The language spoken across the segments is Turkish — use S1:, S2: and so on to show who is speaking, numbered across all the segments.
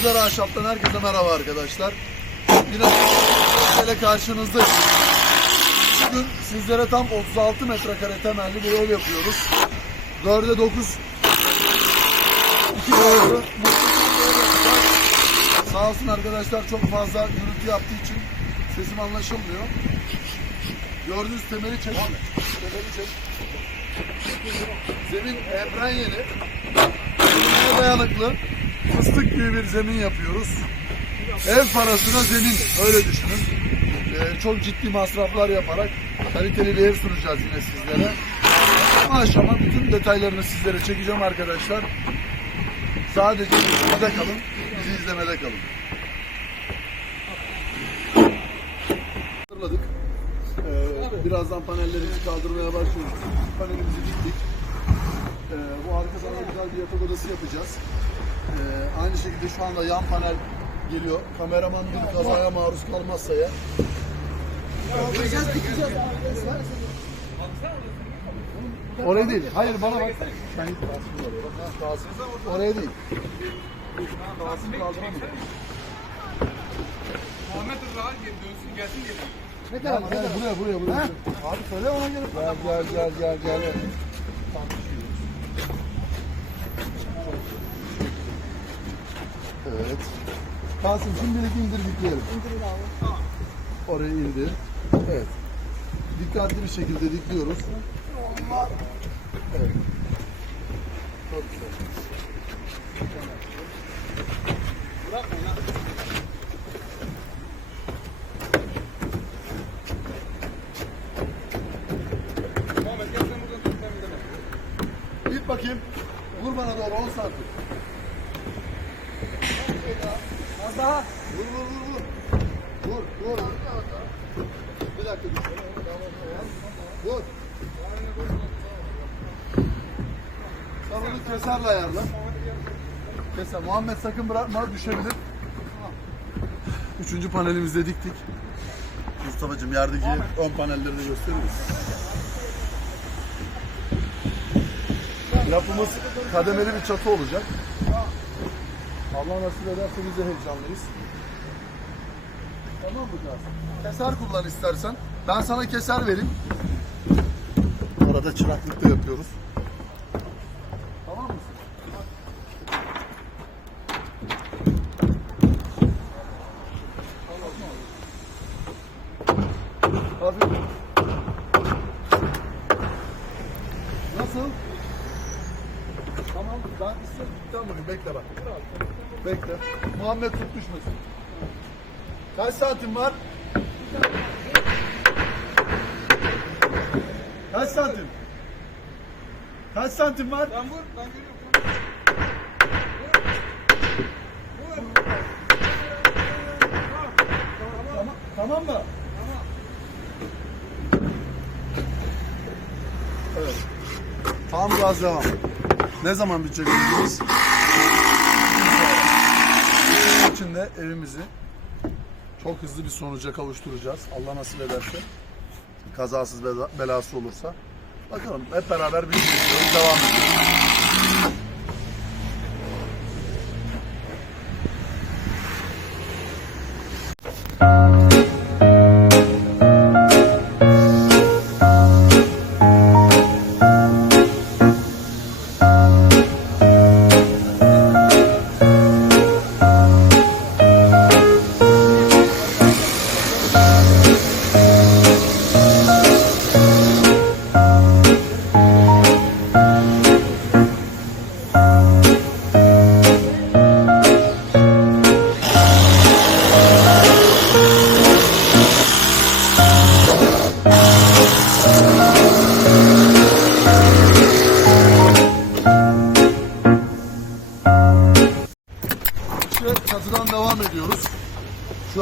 S1: Özer Ahşap'tan herkese merhaba arkadaşlar. Yine ile karşınızdayız. Bugün sizlere tam 36 metrekare temelli bir ev yapıyoruz. 4'e 9 2 katlı muhteşem bir ev yapacağız. Sağ olsun arkadaşlar çok fazla gürültü yaptığı için sesim anlaşılmıyor. Gördüğünüz temeli çek. Temeli çek. Zemin ebren yeni. Zemineye dayanıklı. Fıstık gibi bir zemin yapıyoruz. Ev parasına zemin. Öyle düşünün. Ee, çok ciddi masraflar yaparak kaliteli bir ev sunacağız yine sizlere. Ama aşama bütün detaylarını sizlere çekeceğim arkadaşlar. Sadece izlemede kalın. Bizi izlemede kalın. Hazırladık. Ee, birazdan panellerimizi kaldırmaya başlıyoruz. Panelimizi diktik. Ee, bu arka sana güzel bir yatak odası yapacağız. Ee, aynı şekilde şu anda yan panel geliyor. Kameraman bir kazaya maruz kalmazsa ya. Dikeceğiz, dikeceğiz. Oraya değil. Hayır bana bak. Ha, Rasim. Oraya değil. Rasim kaldıramıyor.
S2: Muhammed Rıza dönsün gelsin gel.
S1: Ne? Gel, buraya buraya buraya. Abi söyle ona göre. Gel gel gel gel gel. Evet. Kasım şimdilik indir bitirelim. İndirin abi. Orayı indir. Evet. Dikkatli bir şekilde dikliyoruz. Evet. Çok güzel. Git bakayım. Vur bana doğru 10 santim. Az daha. Vur vur vur vur. Vur vur. Bir dakika dur. Vur. Sen keserle ayarla. Keser. Muhammed sakın bırakma düşebilir. Üçüncü panelimizde diktik. Mustafa'cığım yerdeki ön panelleri de gösterir misin? Yapımız kademeli bir çatı olacak. Allah nasip ederse biz de heyecanlıyız. Tamam mı Kasım? Keser kullan istersen. Ben sana keser vereyim. Orada çıraklık da yapıyoruz. Tamam mısın? Nasıl? Tamam ben istiyorum. Tamam bugün bekle bak. Bekle. Muhammed tut düşmesin. Kaç santim var? Kaç santim? Kaç santim var?
S2: Ben vur ben görüyorum.
S1: Tamam, tamam mı? Evet. Tam gaz devam. Ne zaman bitecek biz? içinde evimizi çok hızlı bir sonuca kavuşturacağız. Allah nasip ederse. Kazasız bela- belası olursa. Bakalım hep beraber bir devam ediyoruz.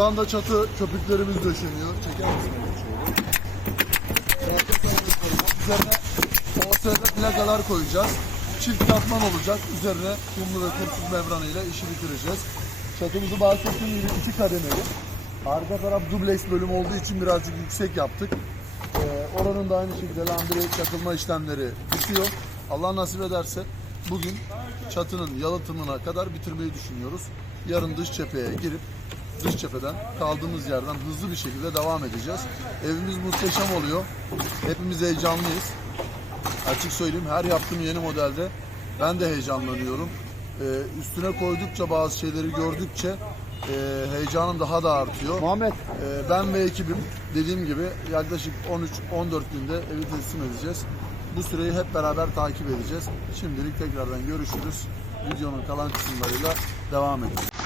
S1: Anda çatı köpüklerimiz döşeniyor. Çeker misin. Üzerine OSB plakalar koyacağız. Çift katman olacak. Üzerine kumlu ve kursuz membranıyla işi bitireceğiz. Çatımızı bahsettiğim gibi iki kademeli. Arka taraf dubleks bölüm olduğu için birazcık yüksek yaptık. Ee, oranın da aynı şekilde lambire çakılma işlemleri bitiyor. Allah nasip ederse bugün çatının yalıtımına kadar bitirmeyi düşünüyoruz. Yarın dış cepheye girip dış cepheden kaldığımız yerden hızlı bir şekilde devam edeceğiz. Evimiz muhteşem oluyor. Hepimiz heyecanlıyız. Açık söyleyeyim her yaptığım yeni modelde ben de heyecanlanıyorum. Ee, üstüne koydukça bazı şeyleri gördükçe e, heyecanım daha da artıyor.
S3: Muhammed
S1: Ee, ben ve ekibim dediğim gibi yaklaşık 13-14 günde evi teslim edeceğiz. Bu süreyi hep beraber takip edeceğiz. Şimdilik tekrardan görüşürüz. Videonun kalan kısımlarıyla devam edelim.